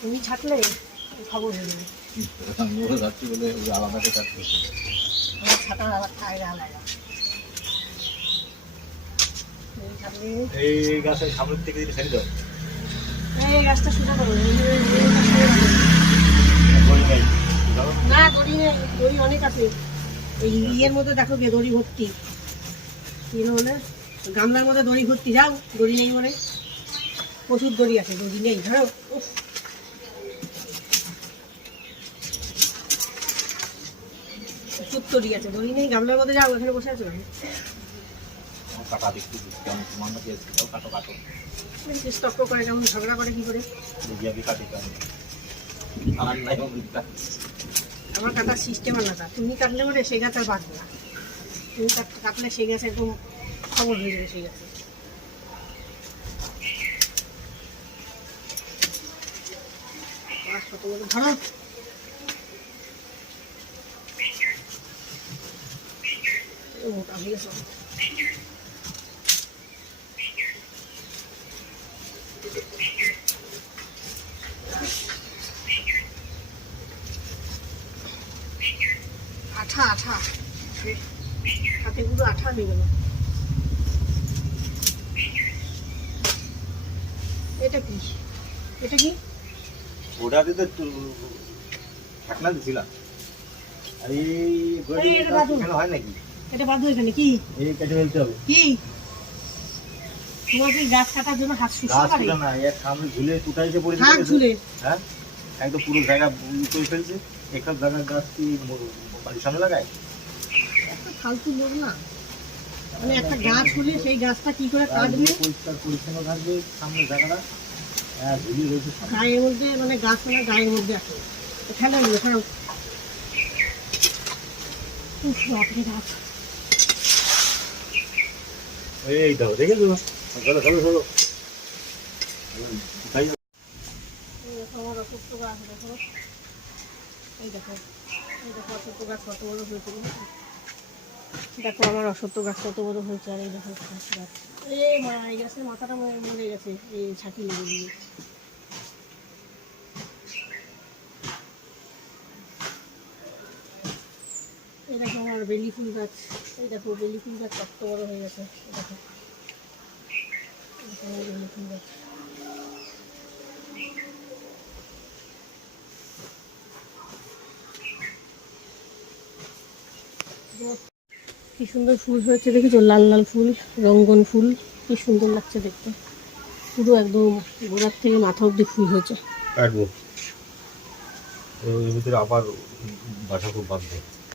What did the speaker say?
তুমি ছাটলে খবর হয়ে যাবে। ওরা যাচ্ছি বলে আলাদাকে কাটবে, আমার ছাটার আবার টায়রা আলাদা। এই গাছের সামনের থেকে যদি ছেড়ে দাও, এই গাছটা সোজা করো। না দড়ি নেই, দড়ি অনেক আছে। এই ইয়ের মধ্যে দেখো গে দড়ি ভর্তি, কি বলে গামলার মধ্যে দড়ি ভর্তি। যাও, দড়ি নেই বলে, প্রচুর দড়ি আছে, দড়ি নেই। ধরো প্রচুর দড়ি আছে, দড়ি নেই গামলার মধ্যে। যাও, এখানে বসে আছো কাটা দেখতে মান্য দিয়েছে, কাটো কাটো স্টক করে, কেমন ঝগড়া করে কি করে। কাটি আমার কাটার সিস্টেম আলাদা। তুমি কাটলে মানে সেই গাছ আর বাঁচবে না। তুমি কাটলে সেই গাছ একদম খবর হয়ে যাবে। সেই গাছে ধরো, মোটা হয়ে গেছে। আঠা আঠা হাতে পুরো আঠা হয়ে গেল। এটা কি? এটা কি? ওটা দিতে ঢাকনা দিছিলাম। আর হয় নাকি? এটা বাদ এখানে কি? এই কেটে ফেলতে হবে কি? তোমার কি গাছ কাটার জন্য হাত শুষা করে? না, এক সামনে ঝুলে কুটাইতে পড়ে হাত ঝুলে, হ্যাঁ একদম পুরো জায়গা করে ফেলছে। একটা জায়গার গাছ কি বাড়ির সামনে লাগায়? একটা ফালতু লোক না, মানে একটা গাছ হলে সেই গাছটা কি করে কাটবে, পরিষ্কার পরিচ্ছন্ন থাকবে সামনে জায়গাটা। হ্যাঁ, ঝুলি রয়েছে গায়ের মধ্যে, মানে গাছ মানে গায়ের মধ্যে আছে। খেলে নিয়ে খারাপ। বাপরে গাছ। এই দাও, দেখেছো? চলো চলো চলো। আমার অসুস্থ গাছ দেখো, এই দেখো, এই দেখো অসুস্থ গাছ কত বড় হয়েছে। দেখো আমার অসত্য গাছ কত বড় হয়েছে। আর এই দেখো গাছ, এই মা, এই গাছের মাথাটা মরে গেছে, এই ছাকি লেগে দিয়ে। এই দেখো আমার বেলি ফুল গাছ, এই দেখো বেলি ফুল গাছ কত বড় হয়ে গেছে। দেখো বেলি ফুল গাছ। কি সুন্দর ফুল হয়েছে দেখেছো, লাল লাল ফুল, রঙ্গন ফুল, কি সুন্দর লাগছে দেখতে। পুরো একদম গোড়ার থেকে মাথা অব্দি ফুল হয়েছে। একদম এর ভিতরে আবার বাসা খুব বাঁধবে।